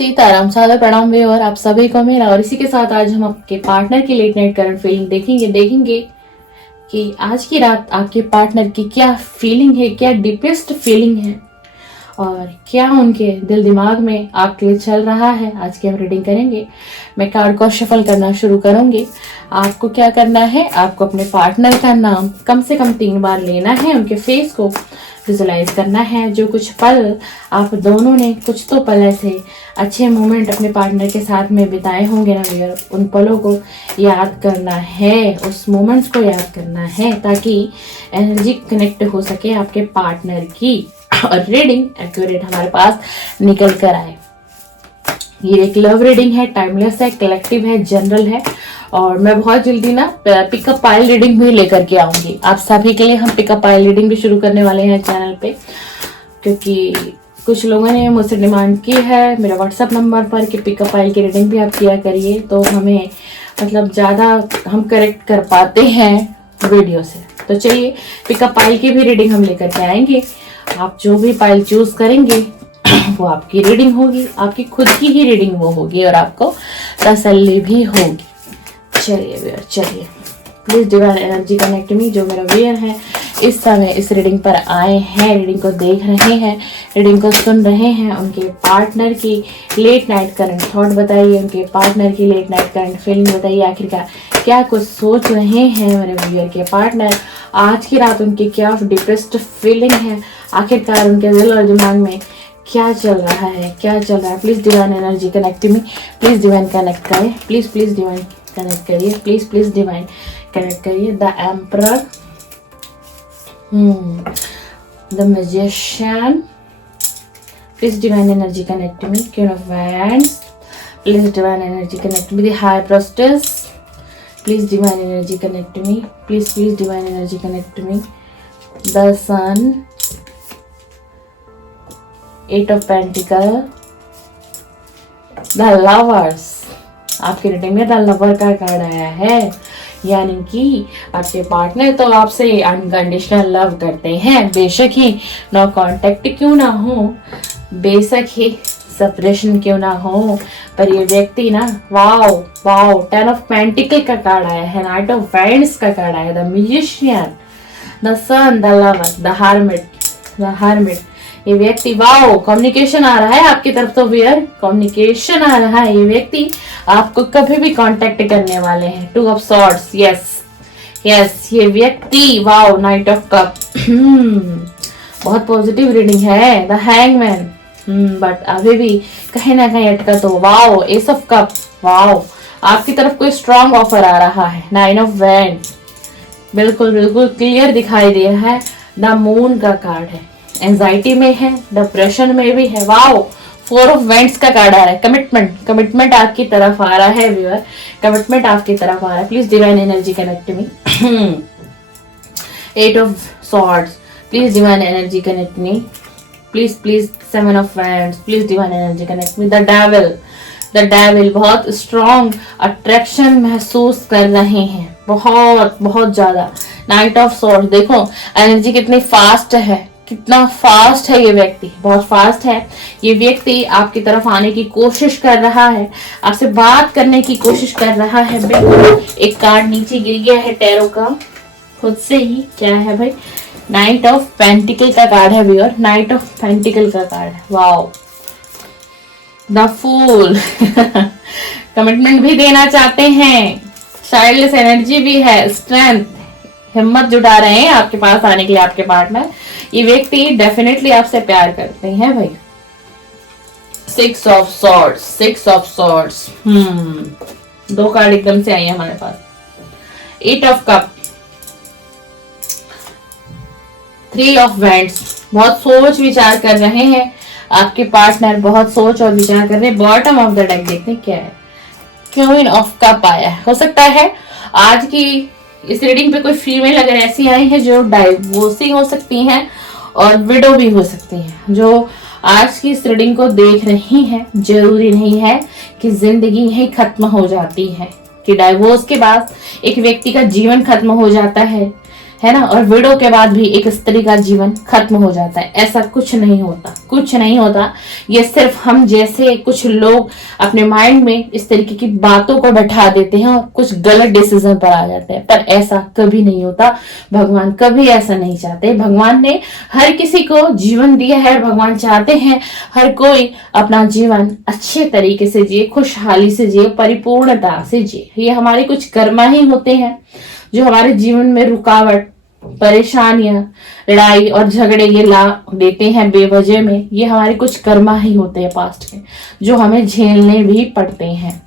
सीताराम सादर प्रणाम भी और आप सभी को मेरा। और इसी के साथ आज हम आपके पार्टनर की लेट नाइट करंट फीलिंग देखेंगे कि आज की रात आपके पार्टनर की क्या फीलिंग है, क्या डीपेस्ट फीलिंग है और क्या उनके दिल दिमाग में आपके लिए चल रहा है। आज की हम रीडिंग करेंगे। मैं कार्ड को शफल करना शुरू करूंगी। आपको क्या करना है, आपको अपने पार्टनर का नाम कम से कम 3 बार लेना है, उनके फेस को विजुलाइज करना है। जो कुछ पल आप दोनों ने, कुछ तो पल ऐसे अच्छे मोमेंट अपने पार्टनर के साथ में बिताए होंगे ना वियर, उन पलों को याद करना है, उस मोमेंट्स को याद करना है ताकि एनर्जी कनेक्ट हो सके आपके पार्टनर की और रीडिंग एक्यूरेट हमारे पास निकल कर आए। ये एक लव रीडिंग है, टाइमलेस है, कलेक्टिव है, जनरल है और मैं बहुत जल्दी ना पिकअप पाइल रीडिंग भी लेकर के आऊंगी आप सभी के लिए। हम पिकअप पाइल रीडिंग भी शुरू करने वाले हैं चैनल पे, क्योंकि कुछ लोगों ने मुझसे डिमांड की है मेरा व्हाट्सएप नंबर पर कि पिकअप पाइल की रीडिंग भी आप किया करिए, तो हमें मतलब ज़्यादा हम करेक्ट कर पाते हैं वीडियो से। तो चलिए पिकअप पाइल की भी रीडिंग हम लेकर के आएंगे। आप जो भी पाइल चूज करेंगे वो आपकी रीडिंग होगी, आपकी खुद की ही रीडिंग वो होगी और आपको तसल्ली भी होगी। चलिए वियर, चलिए प्लीज डिवाइन एनर्जी कनेक्ट मी। जो मेरा वियर है इस समय इस रीडिंग पर आए हैं, रीडिंग को देख रहे हैं, रीडिंग को सुन रहे हैं, उनके पार्टनर की लेट नाइट करंट थॉट बताइए, उनके पार्टनर की लेट नाइट करंट फीलिंग बताइए। आखिरकार क्या कुछ सोच रहे हैं मेरे वियर के पार्टनर, आज की रात उनकी क्या डिप्रेस्ड फीलिंग है, आखिरकार उनके दिल और दिमाग में क्या चल रहा है, क्या चल रहा है। Please divine energy connect me, please divine connect करें, प्लीज डिवाइन कनेक्ट करिए, प्लीज डिवाइन कनेक्ट करिए। The emperor, the magician, please divine energy connect me. Queen of wands, please divine energy connect me. The high priestess, please divine energy connect me, please divine energy connect me. The sun, 8 of pentacle, the lovers. आपके reading में the lover का card आया है, यानी कि आपके partner तो आपसे अनकंडीशनल लव करते हैं, बेशक ही नो कांटेक्ट क्यों ना हो, बेशक ही सेपरेशन क्यों ना हो, पर ये व्यक्ति ना वाओ वाओ 10 ऑफ पेंटिकल का कार्ड आया है, नाइट ऑफ वैंड्स का कार्ड आया है, the musician, the sun, the lover, the hermit. ये व्यक्ति वाओ कम्युनिकेशन आ रहा है आपकी तरफ, तो वियर कम्युनिकेशन आ रहा है। ये व्यक्ति आपको कभी भी कांटेक्ट करने वाले हैं। 2 ऑफ सॉर्ड्स, यस ये व्यक्ति वाओ नाइट ऑफ कप। बहुत पॉजिटिव रीडिंग है। द हैंगमैन, बट अभी भी कहीं ना कहीं अटका तो wow S of cup, wow आपकी तरफ कोई स्ट्रॉन्ग ऑफर आ रहा है। 9 ऑफ वैंड, बिल्कुल क्लियर दिखाई दे रहा है। द मून का कार्ड है, एंजाइटी में है, डिप्रेशन में भी है। वाओ 4 ऑफ वेंट्स का कार्ड आ रहा है। कमिटमेंट आपकी तरफ आ रहा है व्यूअर, कमिटमेंट आपकी तरफ आ रहा है। Please divine energy connect me. 8 of swords, please divine energy connect me, please 7 of wands, please divine energy connect me. The devil बहुत स्ट्रॉन्ग अट्रैक्शन महसूस कर रहे हैं, बहुत ज्यादा। नाइट ऑफ सॉर्ड्स, देखो एनर्जी कितनी फास्ट है, कितना फास्ट है ये व्यक्ति, बहुत फास्ट है। ये व्यक्ति आपकी तरफ आने की कोशिश कर रहा है, आपसे बात करने की कोशिश कर रहा है। बिल्कुल एक कार्ड नीचे गिर गया है टैरो का खुद से ही, क्या है भाई, नाइट ऑफ पेंटिकल का कार्ड है व्यूअर, नाइट ऑफ पेंटिकल का कार्ड है। वाओ द फूल कमिटमेंट भी देना चाहते हैं, चाइल्डलेस एनर्जी भी है, स्ट्रेंथ, हिम्मत जुटा रहे हैं आपके पास आने के लिए आपके पार्टनर। ये व्यक्ति डेफिनेटली आपसे प्यार करते हैं भाई। 6 ऑफ सॉर्ड्स, 2 कार्ड एकदम से आई है हमारे पास। 8 ऑफ कप, 3 ऑफ वैंड्स, बहुत सोच विचार कर रहे हैं आपके पार्टनर, बहुत सोच और विचार कर रहे हैं। बॉटम ऑफ द डेक देखते हैं क्या है। क्वीन ऑफ कप आया है। हो सकता है आज की इस रीडिंग पे कोई फीमेल अगर ऐसी आई है जो डाइवोर्सी हो सकती हैं और विडो भी हो सकती हैं, जो आज की इस रीडिंग को देख रही हैं। जरूरी नहीं है कि जिंदगी ही खत्म हो जाती है, कि डाइवोर्स के बाद एक व्यक्ति का जीवन खत्म हो जाता है, है ना। और विडो के बाद भी एक स्त्री का जीवन खत्म हो जाता है, ऐसा कुछ नहीं होता, कुछ नहीं होता। ये सिर्फ हम जैसे कुछ लोग अपने माइंड में इस तरीके की बातों को बैठा देते हैं और कुछ गलत डिसीजन पर आ जाते हैं, पर ऐसा कभी नहीं होता। भगवान कभी ऐसा नहीं चाहते। भगवान ने हर किसी को जीवन दिया है, भगवान चाहते हैं हर कोई अपना जीवन अच्छे तरीके से जिए, खुशहाली से जिए, परिपूर्णता से जिए। ये हमारे कुछ कर्म ही होते हैं जो हमारे जीवन में रुकावट, परेशानियां, लड़ाई और झगड़े ये ला देते हैं बेवजह में। ये हमारे कुछ कर्म ही होते हैं पास्ट के, जो हमें झेलने भी पड़ते हैं।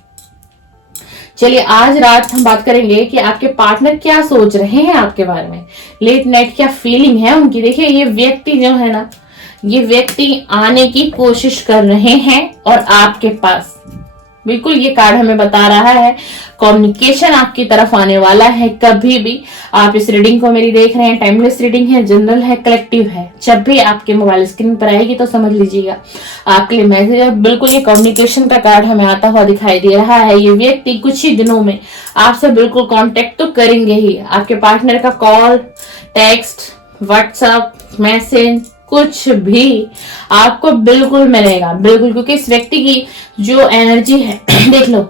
चलिए आज रात हम बात करेंगे कि आपके पार्टनर क्या सोच रहे हैं आपके बारे में, लेट नाइट क्या फीलिंग है उनकी। देखिए ये व्यक्ति जो है ना, ये व्यक्ति आने की कोशिश कर रहे हैं और आपके पास बिल्कुल ये कार्ड हमें बता रहा है कम्युनिकेशन आपकी तरफ आने वाला है। कभी भी आप इस रीडिंग को मेरी देख रहे हैं, टाइमलेस रीडिंग है, जनरल है, कलेक्टिव है, जब भी आपके मोबाइल स्क्रीन पर आएगी तो समझ लीजिएगा आपके लिए मैसेज है। बिल्कुल ये कम्युनिकेशन का कार्ड हमें आता हुआ दिखाई दे रहा है। ये व्यक्ति कुछ ही दिनों में आपसे बिल्कुल कॉन्टेक्ट तो करेंगे ही। आपके पार्टनर का कॉल, टेक्स्ट, व्हाट्सएप मैसेज कुछ भी आपको बिल्कुल मिलेगा, बिल्कुल। क्योंकि इस व्यक्ति की जो एनर्जी है देख लो,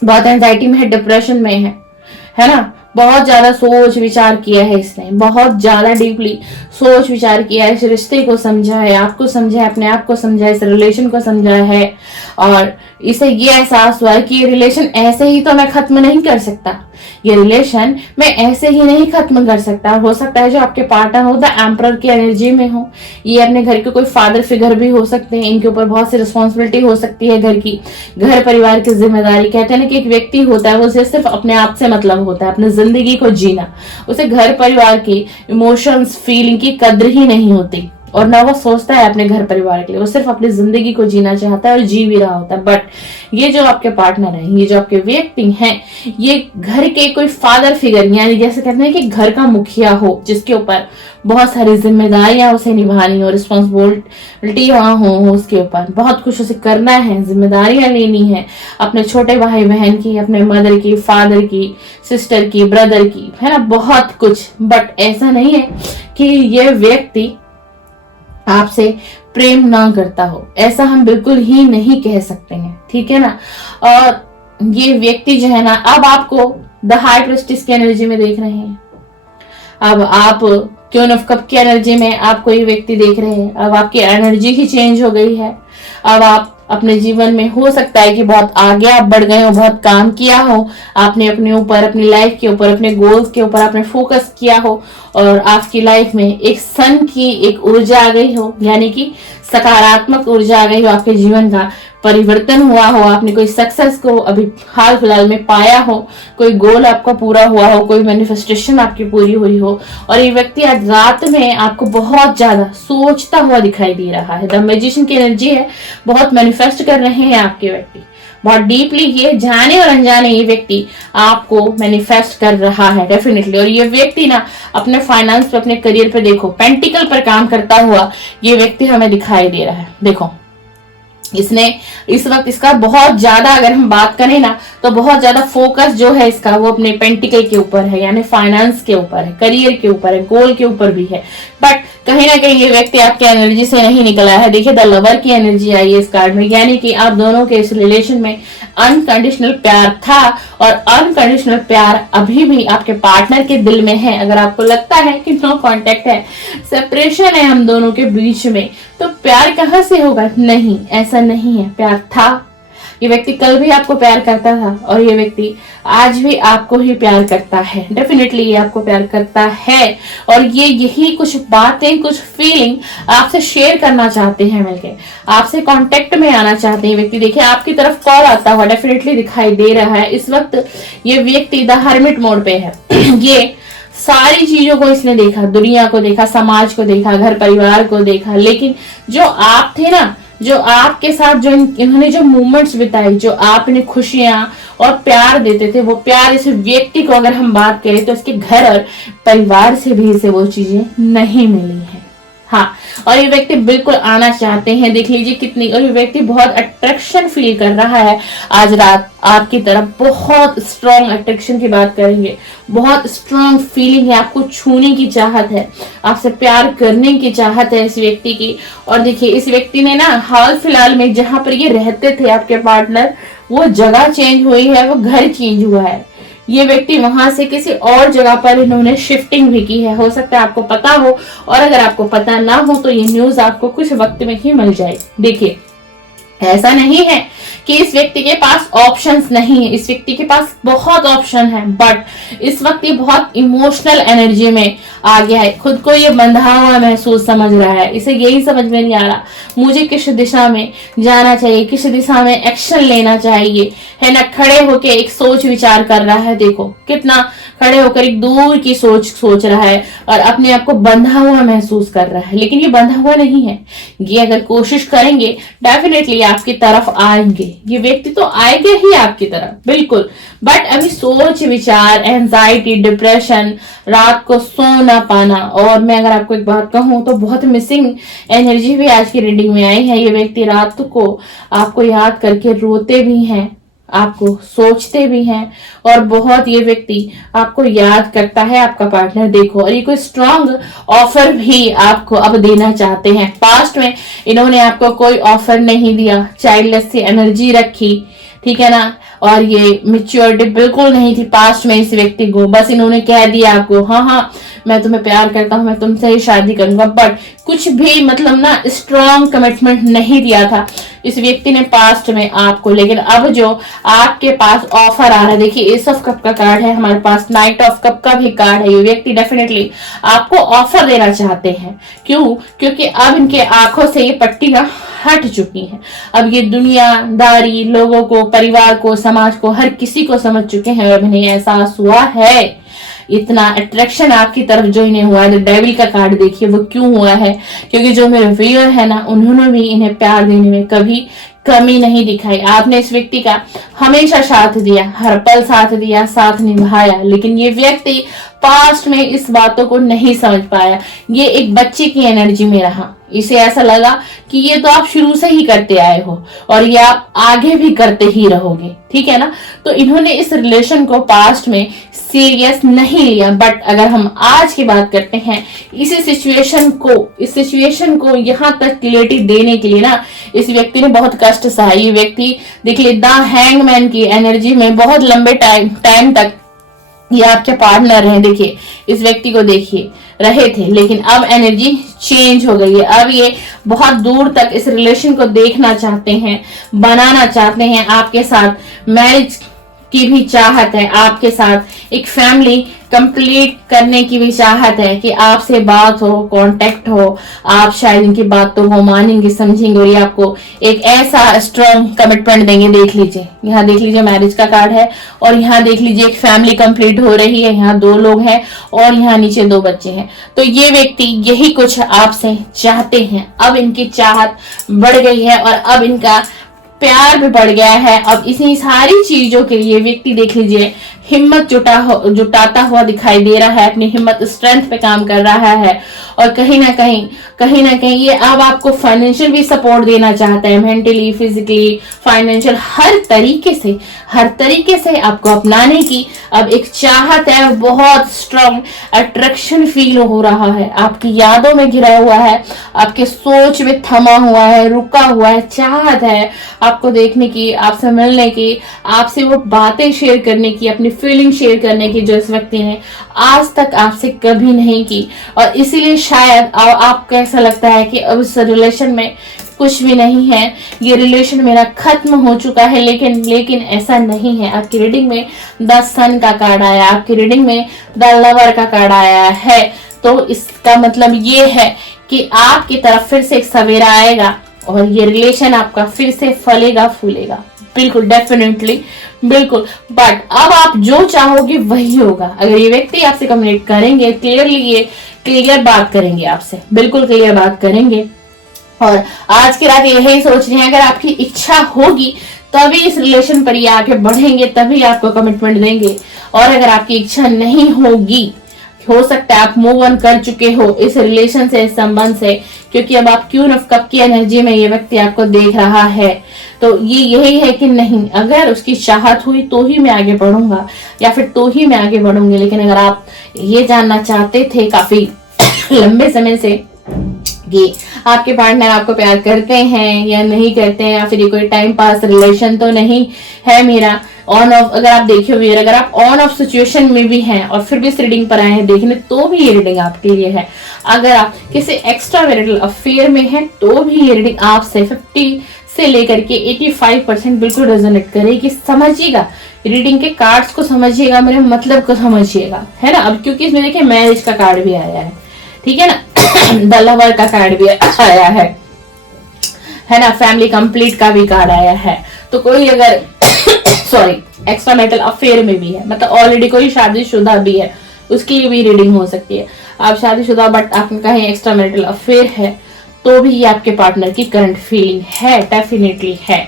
बहुत एंजाइटी में है, डिप्रेशन में है ना। बहुत ज्यादा सोच विचार किया है इसने, बहुत ज्यादा डीपली सोच विचार किया है, इस रिश्ते को समझा है, आपको समझा है, अपने आप को समझा है, इस रिलेशन को समझा है। और इसे ये एहसास हुआ है कि ये रिलेशन ऐसे ही तो मैं खत्म नहीं कर सकता, ये रिलेशन मैं ऐसे ही नहीं खत्म कर सकता। हो सकता है जो आपके पार्टनर हो द एम्परर की एनर्जी में हो, ये अपने घर के कोई फादर फिगर भी हो सकते हैं, इनके ऊपर बहुत सी रिस्पॉन्सिबिलिटी हो सकती है घर की, घर परिवार की जिम्मेदारी। कहते हैं ना कि एक व्यक्ति होता है उसे सिर्फ अपने आप से मतलब होता है, अपनी जिंदगी को जीना, उसे घर परिवार की इमोशंस फीलिंग की कद्र ही नहीं होती, और ना वो सोचता है अपने घर परिवार के लिए, वो सिर्फ अपनी जिंदगी को जीना चाहता है और जी भी रहा होता है। बट ये जो आपके पार्टनर है, ये जो आपके व्यक्ति हैं, ये घर के कोई फादर फिगर, यानी जैसे कहते हैं कि घर का मुखिया हो, जिसके ऊपर बहुत सारी जिम्मेदारियां उसे निभानी हो, रिस्पॉन्सिबिलिटी वहां हो उसके ऊपर, बहुत कुछ उसे करना है, जिम्मेदारियां लेनी है अपने छोटे भाई बहन की, अपने मदर की, फादर की, सिस्टर की, ब्रदर की, है ना, बहुत कुछ। बट ऐसा नहीं है कि ये व्यक्ति आपसे प्रेम ना करता हो, ऐसा हम बिल्कुल ही नहीं कह सकते हैं, ठीक है ना। और ये व्यक्ति जो है ना, अब आपको द हाई प्रेस्टिस की एनर्जी में देख रहे हैं, अब आप क्वीन ऑफ कप की एनर्जी में आपको ये व्यक्ति देख रहे हैं। अब आपकी एनर्जी ही चेंज हो गई है। अब आप अपने जीवन में हो सकता है कि बहुत आगे आप बढ़ गए हो, बहुत काम किया हो आपने अपने ऊपर, अपनी लाइफ के ऊपर, अपने गोल्स के ऊपर आपने फोकस किया हो, और आपकी लाइफ में एक सन की एक ऊर्जा आ गई हो, यानी कि सकारात्मक ऊर्जा आ गई हो, आपके जीवन का परिवर्तन हुआ हो, आपने कोई सक्सेस को अभी हाल फिलहाल में पाया हो, कोई गोल आपका पूरा हुआ हो, कोई मैनिफेस्टेशन आपकी पूरी हुई हो। और ये व्यक्ति आज रात में आपको बहुत ज्यादा सोचता हुआ दिखाई दे रहा है। द मैजिशियन की एनर्जी है, बहुत मैनिफेस्ट कर रहे हैं आपके व्यक्ति, बहुत डीपली ये जाने और अनजाने ये व्यक्ति आपको मैनिफेस्ट कर रहा है डेफिनेटली। और ये व्यक्ति ना अपने फाइनेंस पे, अपने करियर पे देखो पेंटिकल पर काम करता हुआ ये व्यक्ति हमें दिखाई दे रहा है। देखो इसने इस वक्त इसका बहुत ज्यादा, अगर हम बात करें ना, तो बहुत ज्यादा फोकस जो है इसका वो अपने पेंटिकल के ऊपर है, यानी फाइनेंस के ऊपर है, करियर के ऊपर है, गोल के ऊपर भी है। बट कहीं ना कहीं ये व्यक्ति आपके एनर्जी से नहीं निकला है। देखिए द लवर की एनर्जी आई है इस कार्ड में, यानी कि आप दोनों के इस रिलेशन में अनकंडीशनल प्यार था, और अनकंडीशनल प्यार अभी भी आपके पार्टनर के दिल में है। अगर आपको लगता है कि नो कांटेक्ट है, सेपरेशन है हम दोनों के बीच में, तो प्यार कहाँ से होगा? नहीं, ऐसा नहीं है, प्यार था। ये व्यक्ति कल भी आपको प्यार करता था, और ये व्यक्ति आज भी आपको ही प्यार करता है। डेफिनेटली ये आपको प्यार करता है, और ये यही कुछ बातें, कुछ फीलिंग आपसे शेयर करना चाहते हैं, मिलके आपसे कांटेक्ट में आना चाहते हैं व्यक्ति। देखिए आपकी तरफ कॉल आता हुआ डेफिनेटली दिखाई दे रहा है। इस वक्त ये व्यक्ति द हर्मिट मोड पे है। ये सारी चीजों को इसने देखा, दुनिया को देखा, समाज को देखा, घर परिवार को देखा, लेकिन जो आप थे ना, जो आपके साथ जो इन्होंने जो मोमेंट्स बिताए, जो आप इन्हें खुशियां और प्यार देते थे, वो प्यार इस व्यक्ति को अगर हम बात करें तो इसके घर और परिवार से भी इसे वो चीजें नहीं मिली है। हाँ, और ये व्यक्ति बिल्कुल आना चाहते हैं, देख लीजिए कितनी, और ये व्यक्ति बहुत अट्रैक्शन फील कर रहा है आज रात आपकी तरफ, बहुत स्ट्रॉन्ग अट्रैक्शन की बात करेंगे, बहुत स्ट्रॉन्ग फीलिंग है, आपको छूने की चाहत है, आपसे प्यार करने की चाहत है इस व्यक्ति की। और देखिए इस व्यक्ति ने ना हाल फिलहाल में जहां पर ये रहते थे आपके पार्टनर, वो जगह चेंज हुई है, वो घर चेंज हुआ है, ये व्यक्ति वहां से किसी और जगह पर इन्होंने शिफ्टिंग भी की है, हो सकता है आपको पता हो, और अगर आपको पता ना हो तो ये न्यूज आपको कुछ वक्त में ही मिल जाए। देखिए ऐसा नहीं है कि इस व्यक्ति के पास ऑप्शंस नहीं है, इस व्यक्ति के पास बहुत ऑप्शन है, बट इस वक्त ये बहुत इमोशनल एनर्जी में आ गया है, खुद को ये बंधा हुआ महसूस समझ रहा है, इसे यही समझ में नहीं आ रहा मुझे किस दिशा में जाना चाहिए, किस दिशा में एक्शन लेना चाहिए, है ना। खड़े होकर एक सोच विचार कर रहा है, देखो कितना खड़े होकर एक दूर की सोच रहा है, और अपने आप को बंधा हुआ महसूस कर रहा है, लेकिन ये बंधा हुआ नहीं है, ये अगर कोशिश करेंगे डेफिनेटली आपकी तरफ आएंगे, ये व्यक्ति तो आएंगे ही आपकी तरफ बिल्कुल, बट अभी सोच विचार, एंजाइटी, डिप्रेशन, रात को सो ना पाना, और मैं अगर आपको एक बात कहूं तो बहुत मिसिंग एनर्जी भी आज की रीडिंग में आई है। ये व्यक्ति रात को आपको याद करके रोते भी हैं, आपको सोचते भी हैं, और बहुत ये व्यक्ति आपको याद करता है आपका पार्टनर, देखो। और ये कोई स्ट्रांग ऑफर भी आपको अब देना चाहते हैं, पास्ट में इन्होंने आपको कोई ऑफर नहीं दिया, चाइल्डलेस सी एनर्जी रखी, ठीक है ना, और ये मेच्योरिटी बिल्कुल नहीं थी पास्ट में इस व्यक्ति को, बस इन्होंने कह दिया आपको हाँ हाँ मैं तुम्हें प्यार करता हूं, मैं तुमसे ही शादी करूंगा, बट कुछ भी मतलब ना स्ट्रॉन्ग कमिटमेंट नहीं दिया था इस व्यक्ति ने पास्ट में आपको। लेकिन अब जो आपके पास ऑफर आ रहा है, देखिए एस ऑफ कप का कार्ड है हमारे पास, नाइट ऑफ कप का भी कार्ड है, ये व्यक्ति डेफिनेटली आपको ऑफर देना चाहते हैं। क्यों? क्योंकि अब इनके आंखों से ये पट्टियां हट चुकी हैं, अब ये दुनियादारी, लोगों को, परिवार को, समाज को, हर किसी को समझ चुके हैं, अब इन्हें एहसास हुआ है इतना अट्रैक्शन आपकी तरफ जो इन्हें हुआ है। डेविल का कार्ड देखिए वो क्यों हुआ है, क्योंकि जो मेरे व्यूअर है ना उन्होंने भी इन्हें प्यार देने में कभी कमी नहीं दिखाई, आपने इस व्यक्ति का हमेशा साथ दिया, हर पल साथ दिया, साथ निभाया, लेकिन ये व्यक्ति पास्ट में इस बातों को नहीं समझ पाया, ये एक बच्चे की एनर्जी में रहा, इसे ऐसा लगा कि ये तो आप शुरू से ही करते आए हो और ये आप आगे भी करते ही रहोगे, ठीक है ना। तो इन्होंने इस रिलेशन को पास्ट में सीरियस नहीं लिया, बट अगर हम आज की बात करते हैं इस सिचुएशन को यहाँ तक क्लियरिटी देने के लिए ना इस व्यक्ति ने बहुत कष्ट सहा। ये व्यक्ति देखिए द हैंगमैन की एनर्जी में बहुत लंबे टाइम तक ये आपके पार्टनर हैं, देखिए इस व्यक्ति को देखिए रहे थे, लेकिन अब एनर्जी चेंज हो गई है, अब ये बहुत दूर तक इस रिलेशन को देखना चाहते हैं, बनाना चाहते हैं, आपके साथ मैरिज की भी चाहत है, आपके साथ एक फैमिली कंप्लीट करने की भी चाहत है कि आपसे बात हो, कांटेक्ट हो, आप शायद इनकी बातों को मानेंगे, समझेंगे और ये आपको एक ऐसा स्ट्रॉन्ग कमिटमेंट देंगे। देख लीजिए यहाँ देख लीजिए मैरिज का कार्ड है, और यहाँ देख लीजिए एक फैमिली कंप्लीट हो रही है, यहाँ 2 लोग हैं और यहाँ नीचे 2 बच्चे हैं। तो ये व्यक्ति यही कुछ आपसे चाहते हैं, अब इनकी चाहत बढ़ गई है और अब इनका प्यार भी बढ़ गया है। अब इसी सारी चीजों के लिए व्यक्ति देख लीजिए हिम्मत जुटाता हुआ दिखाई दे रहा है, अपनी हिम्मत स्ट्रेंथ पे काम कर रहा है, और कहीं ना कहीं ये अब आपको फाइनेंशियल भी सपोर्ट देना चाहता है, मेंटली, फिजिकली, फाइनेंशियल, हर तरीके से आपको अपनाने की अब एक चाहत है। बहुत स्ट्रॉन्ग अट्रैक्शन फील हो रहा है, आपकी यादों में घिरा हुआ है, आपके सोच में थमा हुआ है, रुका हुआ है, चाहत है आपको देखने की, आपसे मिलने की, आपसे वो बातें शेयर करने की, अपनी फीलिंग शेयर करने की जो इस व्यक्ति ने आज तक आपसे कभी नहीं की। और इसीलिए शायद आपको ऐसा लगता है कि अब इस रिलेशन में कुछ भी नहीं है, ये रिलेशन मेरा खत्म हो चुका है, लेकिन ऐसा नहीं है। आपकी रीडिंग में द सन का कार्ड आया, आपकी रीडिंग में द लवर का कार्ड आया है, तो इसका मतलब ये है कि आपकी तरफ फिर से एक सवेरा आएगा और ये रिलेशन आपका फिर से फलेगा फूलेगा, बिल्कुल डेफिनेटली बिल्कुल। बट अब आप जो चाहोगे वही होगा, अगर ये व्यक्ति आपसे कम्युनिकेट करेंगे क्लियरली, ये क्लियर बात करेंगे आपसे, बिल्कुल क्लियर बात करेंगे। और आज की रात यही सोच रहे हैं, अगर आपकी इच्छा होगी तभी इस रिलेशन पर ये आगे बढ़ेंगे, तभी आपको कमिटमेंट देंगे, और अगर आपकी इच्छा नहीं होगी, हो सकता है आप मूव ऑन कर चुके हो इस रिलेशन से, इस संबंध से, क्योंकि अब आप क्वीन ऑफ कप की एनर्जी में ये व्यक्ति आपको देख रहा है। तो ये यही है कि नहीं, अगर उसकी चाहत हुई तो ही मैं आगे बढ़ूंगा या फिर तो ही मैं आगे बढ़ूंगी। लेकिन अगर आप ये जानना चाहते थे काफी लंबे समय से कि आपके पार्टनर आपको प्यार करते हैं या नहीं करते हैं, या फिर ये कोई टाइम पास रिलेशन तो नहीं है मेरा, ऑन ऑफ, अगर आप देखे हुए, अगर आप ऑन ऑफ सिचुएशन में भी हैं और फिर भी इस रीडिंग पर आए हैं देखने, तो भी ये रीडिंग आपके लिए है। अगर आप किसी एक्स्ट्रा मैरिटल अफेयर में हैं तो भी ये रीडिंग आपसे 50 से लेकर के 85% बिल्कुल रेजोनेट करेगी। समझिएगा, रीडिंग के कार्ड्स को समझिएगा, मेरे मतलब को समझिएगा, है ना। अब क्योंकि इसमें देखिए मैरिज का कार्ड भी आया है, ठीक है ना, द लवर का कार्ड भी आया है ना, फैमिली कंप्लीट का भी कार्ड आया है। तो कोई अगर सॉरी एक्स्ट्रा मैरिटल अफेयर में भी है, मतलब ऑलरेडी कोई शादीशुदा भी है, उसकी भी रीडिंग हो सकती है। आप शादीशुदा बट आपने कहीं एक्स्ट्रा मैरिटल अफेयर है तो भी ये आपके पार्टनर की करंट फीलिंग है, डेफिनेटली है।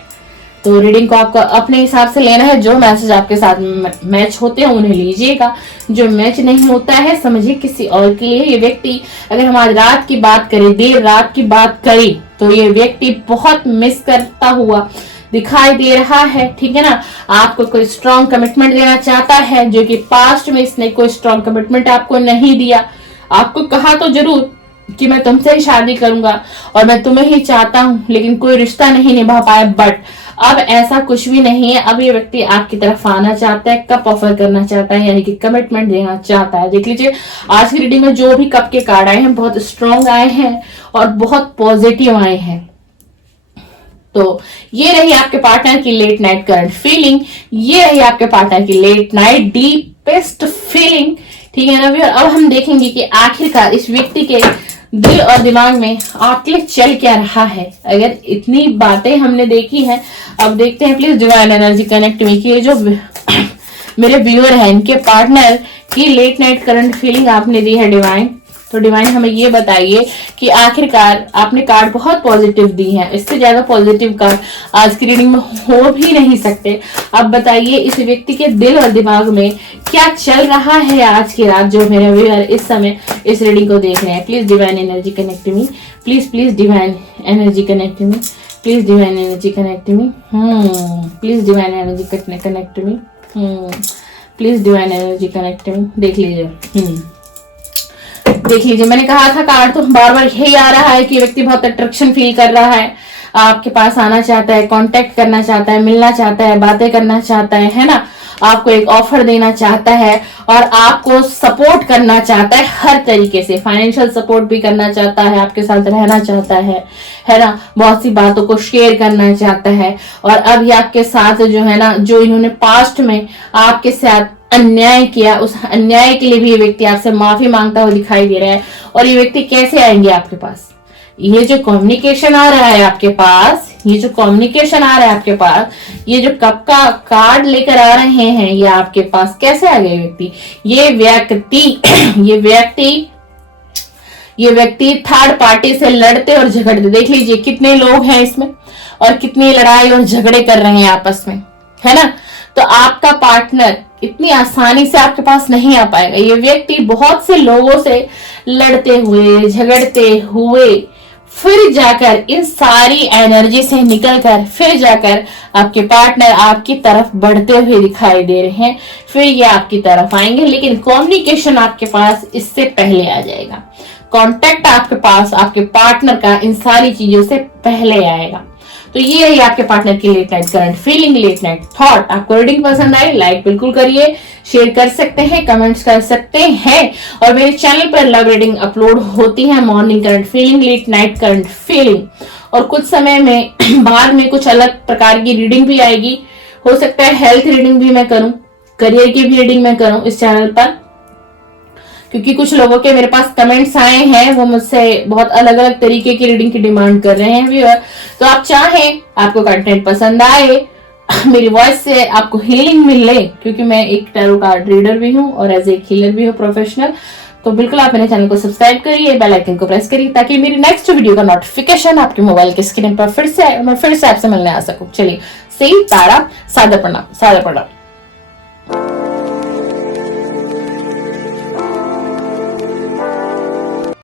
तो रीडिंग को आपको अपने हिसाब से लेना है, जो मैसेज आपके साथ मैच होते हैं उन्हें लीजिएगा, जो मैच नहीं होता है समझिए किसी और के लिए। ये व्यक्ति, अगर हम आज रात की बात करें, देर रात की बात करें, तो ये व्यक्ति बहुत मिस करता हुआ दिखाई दे रहा है, ठीक है ना। आपको कोई स्ट्रॉन्ग कमिटमेंट देना चाहता है, जो कि पास्ट में इसने कोई स्ट्रॉन्ग कमिटमेंट आपको नहीं दिया। आपको कहा तो जरूर कि मैं तुमसे ही शादी करूंगा और मैं तुम्हें ही चाहता हूं, लेकिन कोई रिश्ता नहीं निभा पाया। बट अब ऐसा कुछ भी नहीं है, अब ये व्यक्ति आपकी तरफ आना चाहता है, कप ऑफर करना चाहता है, यानी कि कमिटमेंट देना चाहता है। देख लीजिए आज की रीडिंग में जो भी कप के कार्ड आए हैं बहुत स्ट्रॉन्ग आए हैं और बहुत पॉजिटिव आए हैं। तो ये रही आपके पार्टनर की लेट नाइट करंट फीलिंग, ये रही आपके पार्टनर की लेट नाइट डीपेस्ट फीलिंग, ठीक है ना। अब हम देखेंगे कि आखिरकार इस व्यक्ति के दिल और दिमाग में आपके लिए चल क्या रहा है। अगर इतनी बातें हमने देखी हैं, अब देखते हैं प्लीज डिवाइन एनर्जी कनेक्ट में कि ये जो मेरे व्यूअर हैं इनके पार्टनर की लेट नाइट करंट फीलिंग आपने दी है डिवाइन। तो डिवाइन हमें ये बताइए कि आखिरकार आपने कार्ड बहुत पॉजिटिव दी है, इससे ज्यादा पॉजिटिव कार्ड आज की रीडिंग में हो भी नहीं सकते। अब बताइए इस व्यक्ति के दिल और दिमाग में क्या चल रहा है आज की रात, जो मेरे व्यूअर इस समय इस रीडिंग को देख रहे हैं। Please divine energy connect me, please please divine energy connect me, please divine energy connect me, please divine energy connect me, please divine energy connect मी। देख लीजिए देख लीजिए, मैंने कहा था कार्ड तो बार बार यही आ रहा है कि व्यक्ति बहुत अट्रैक्शन फील कर रहा है, आपके पास आना चाहता है, कांटेक्ट करना चाहता है, मिलना चाहता है, बातें करना चाहता है ना, आपको एक ऑफर देना चाहता है और आपको सपोर्ट करना चाहता है हर तरीके से, फाइनेंशियल सपोर्ट भी करना चाहता है, आपके साथ रहना चाहता है ना, बहुत सी बातों को शेयर करना चाहता है। और अब ये आपके साथ जो है ना, जो इन्होंने पास्ट में आपके साथ अन्याय किया, उस अन्याय के लिए भी ये व्यक्ति आपसे माफी मांगता हुआ दिखाई दे रहा है। और ये व्यक्ति कैसे आएंगे आपके पास, ये जो कम्युनिकेशन आ रहा है आपके पास, ये जो कम्युनिकेशन आ रहा है आपके पास, ये जो कप का कार्ड लेकर आ रहे हैं ये आपके पास, कैसे आ गए व्यक्ति, ये व्यक्ति थर्ड पार्टी से लड़ते और झगड़ते, देख लीजिए कितने लोग हैं इसमें और कितनी लड़ाई और झगड़े कर रहे हैं आपस में, है ना। तो आपका पार्टनर इतनी आसानी से आपके पास नहीं आ पाएगा। ये व्यक्ति बहुत से लोगों से लड़ते हुए, झगड़ते हुए, फिर जाकर इन सारी एनर्जी से निकलकर फिर जाकर आपके पार्टनर आपकी तरफ बढ़ते हुए दिखाई दे रहे हैं। फिर ये आपकी तरफ आएंगे, लेकिन कम्युनिकेशन आपके पास इससे पहले आ जाएगा, कांटेक्ट आपके पास आपके पार्टनर का इन सारी चीजों से पहले आएगा। तो ये रही आपके पार्टनर की late night current feeling, late night thought. आपको रीडिंग पसंद आई, लाइक बिल्कुल करिए, शेयर कर सकते हैं, कमेंट्स कर सकते हैं। और मेरे चैनल पर लव रीडिंग अपलोड होती है, morning current feeling, late night current feeling, और कुछ समय में बाद में कुछ अलग प्रकार की रीडिंग भी आएगी। हो सकता है हेल्थ रीडिंग भी मैं करूं, करियर की भी रीडिंग मैं करूं इस चैनल पर, क्योंकि कुछ लोगों के मेरे पास कमेंट्स आए हैं, वो मुझसे बहुत अलग अलग तरीके की रीडिंग की डिमांड कर रहे हैं व्यूअर। तो आप चाहें, आपको कंटेंट पसंद आए, मेरी वॉइस से आपको हीलिंग मिले, क्योंकि मैं एक टैरो कार्ड रीडर भी हूँ और एज ए हीलर भी हूँ प्रोफेशनल, तो बिल्कुल आप मेरे चैनल को सब्सक्राइब करिए, बेल आइकन को प्रेस करिए, ताकि मेरी नेक्स्ट वीडियो का नोटिफिकेशन आपके मोबाइल के स्क्रीन पर फिर से आपसे मिलने आ सकूं। चलिए, सही तारा, सादर प्रणाम, सादर प्रणाम।